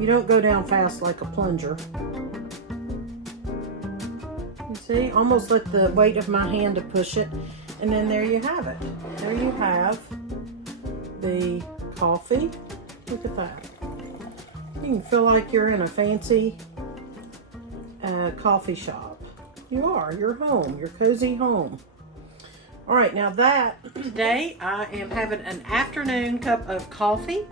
You don't go down fast like a plunger. You see, almost let the weight of my hand to push it. And then there you have it. There you have the coffee. Look at that. You can feel like you're in a fancy coffee shop. You are, your home, your cozy home. All right, now today I am having an afternoon cup of coffee.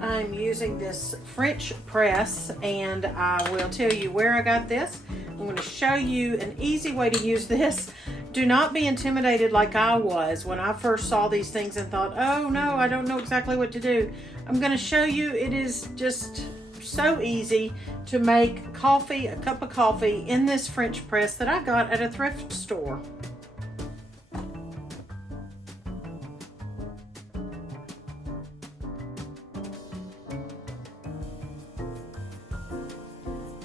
I'm using this French press, and I will tell you where I got this. I'm going to show you an easy way to use this. Do not be intimidated like I was when I first saw these things and thought, oh no, I don't know exactly what to do. I'm going to show you it is just so easy to make coffee, a cup of coffee in this French press that I got at a thrift store.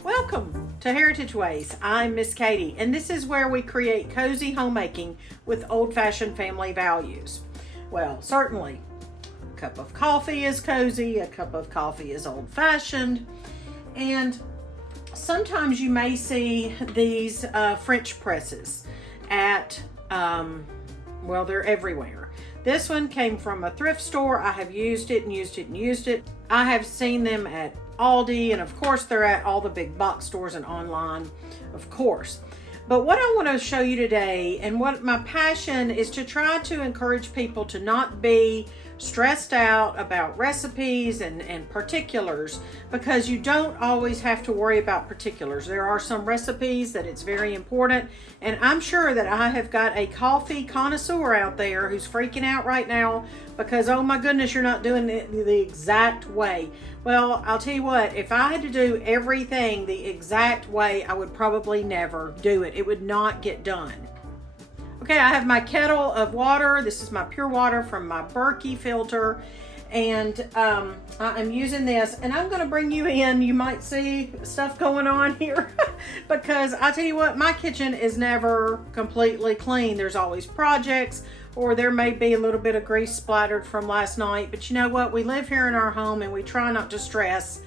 Welcome to Heritage Ways. I'm Miss Katie, and this is where we create cozy homemaking with old-fashioned family values. Well, certainly, a cup of coffee is cozy, a cup of coffee is old-fashioned, and sometimes you may see these French presses at, well, they're everywhere. This one came from a thrift store. I have used it and used it and used it. I have seen them at Aldi, and of course they're at all the big box stores and online, of course. But what I want to show you today, and what my passion is, to try to encourage people to not be stressed out about recipes and particulars, because you don't always have to worry about particulars. There are some recipes that it's very important, and I'm sure that I have got a coffee connoisseur out there who's freaking out right now because, oh my goodness, you're not doing it the exact way. Well, I'll tell you what, if I had to do everything the exact way, I would probably never do it. It would not get done. Okay, I have my kettle of water. This is my pure water from my Berkey filter. And I am using this, and I'm going to bring you in. You might see stuff going on here because I tell you what, my kitchen is never completely clean. There's always projects, or there may be a little bit of grease splattered from last night. But you know what? We live here in our home, and we try not to stress.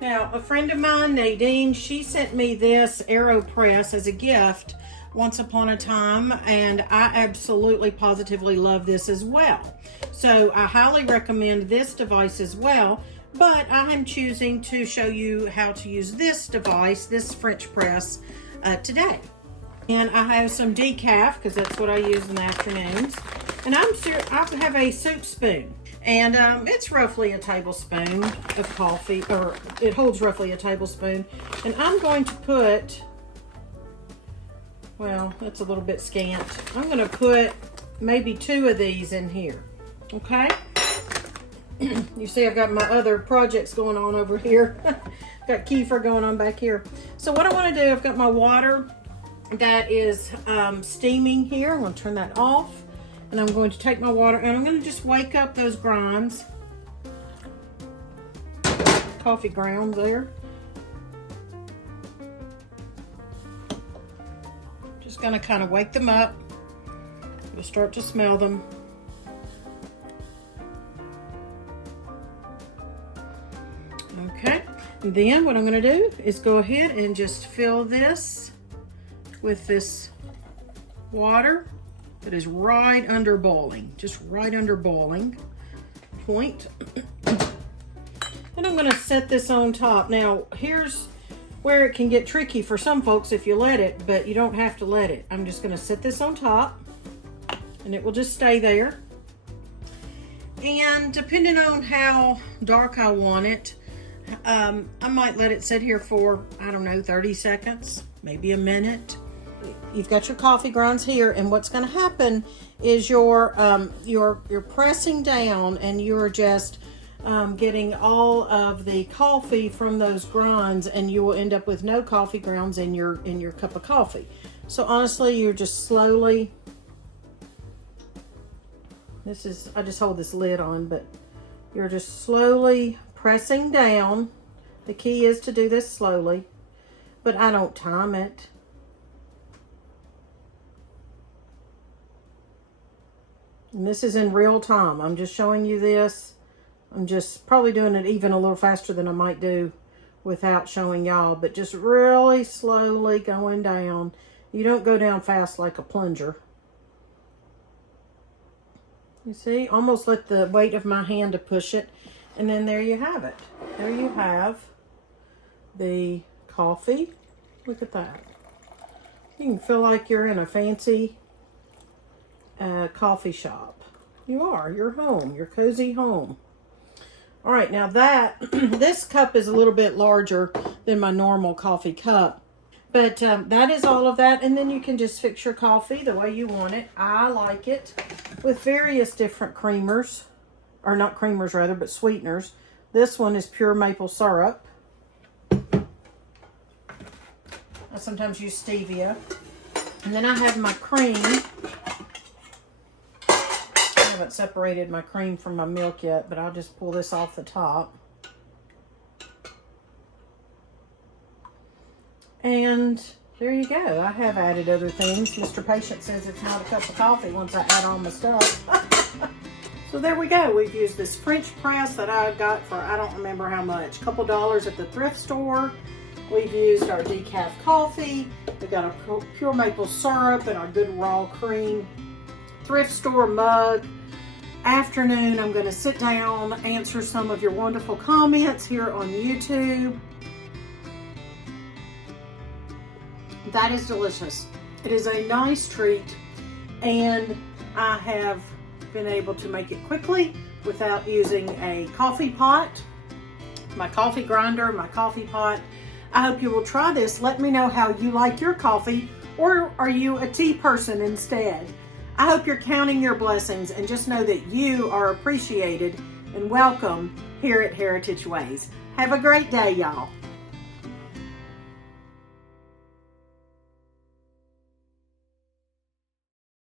Now, a friend of mine, Nadine, she sent me this AeroPress as a gift once upon a time, and I absolutely positively love this as well. So I highly recommend this device as well, but I am choosing to show you how to use this device, this French press, today. And I have some decaf, because that's what I use in the afternoons. And I have a soup spoon, and it's roughly a tablespoon of coffee, or it holds roughly a tablespoon. And I'm going to put, well, that's a little bit scant. I'm going to put maybe 2 of these in here, okay? You see I've got my other projects going on over here. Got kefir going on back here. So what I want to do, I've got my water that is steaming here. I'm going to turn that off, and I'm going to take my water, and I'm going to just wake up those grinds, coffee grounds there. Just going to kind of wake them up. You'll start to smell them. Okay, and then what I'm going to do is go ahead and just fill this with this water that is right under boiling, just right under boiling point. Then I'm going to set this on top. Now, here's where it can get tricky for some folks if you let it, but you don't have to let it. I'm just going to set this on top, and it will just stay there. And depending on how dark I want it, I might let it sit here for, I don't know, 30 seconds, maybe a minute. You've got your coffee grinds here, and what's going to happen is you're pressing down, and you're just getting all of the coffee from those grinds, and you will end up with no coffee grounds in your cup of coffee. So honestly, you're just slowly, I just hold this lid on, but you're just slowly pressing down. The key is to do this slowly, but I don't time it. And this is in real time. I'm just showing you this. I'm just probably doing it even a little faster than I might do without showing y'all, but just really slowly going down. You don't go down fast like a plunger. You see, almost let the weight of my hand to push it. And then there you have it. There you have the coffee. Look at that. You can feel like you're in a fancy coffee shop. You are. You're home. Your cozy home. All right, now that, this cup is a little bit larger than my normal coffee cup. But that is all of that. And then you can just fix your coffee the way you want it. I like it with various different creamers. Or not creamers rather, but sweeteners. This one is pure maple syrup. I sometimes use stevia. And then I have my cream. I haven't separated my cream from my milk yet, but I'll just pull this off the top. And there you go. I have added other things. Mr. Patient says it's not a cup of coffee once I add all my stuff. So there we go. We've used this French press that I got for I don't remember how much. A couple dollars at the thrift store. We've used our decaf coffee. We've got our pure maple syrup and our good raw cream. Thrift store mug. Afternoon, I'm going to sit down, answer some of your wonderful comments here on YouTube. That is delicious. It is a nice treat, and I have been able to make it quickly without using a coffee pot, my coffee grinder, my coffee pot. I hope you will try this. Let me know how you like your coffee, or are you a tea person instead? I hope you're counting your blessings and just know that you are appreciated and welcome here at Heritage Ways. Have a great day, y'all.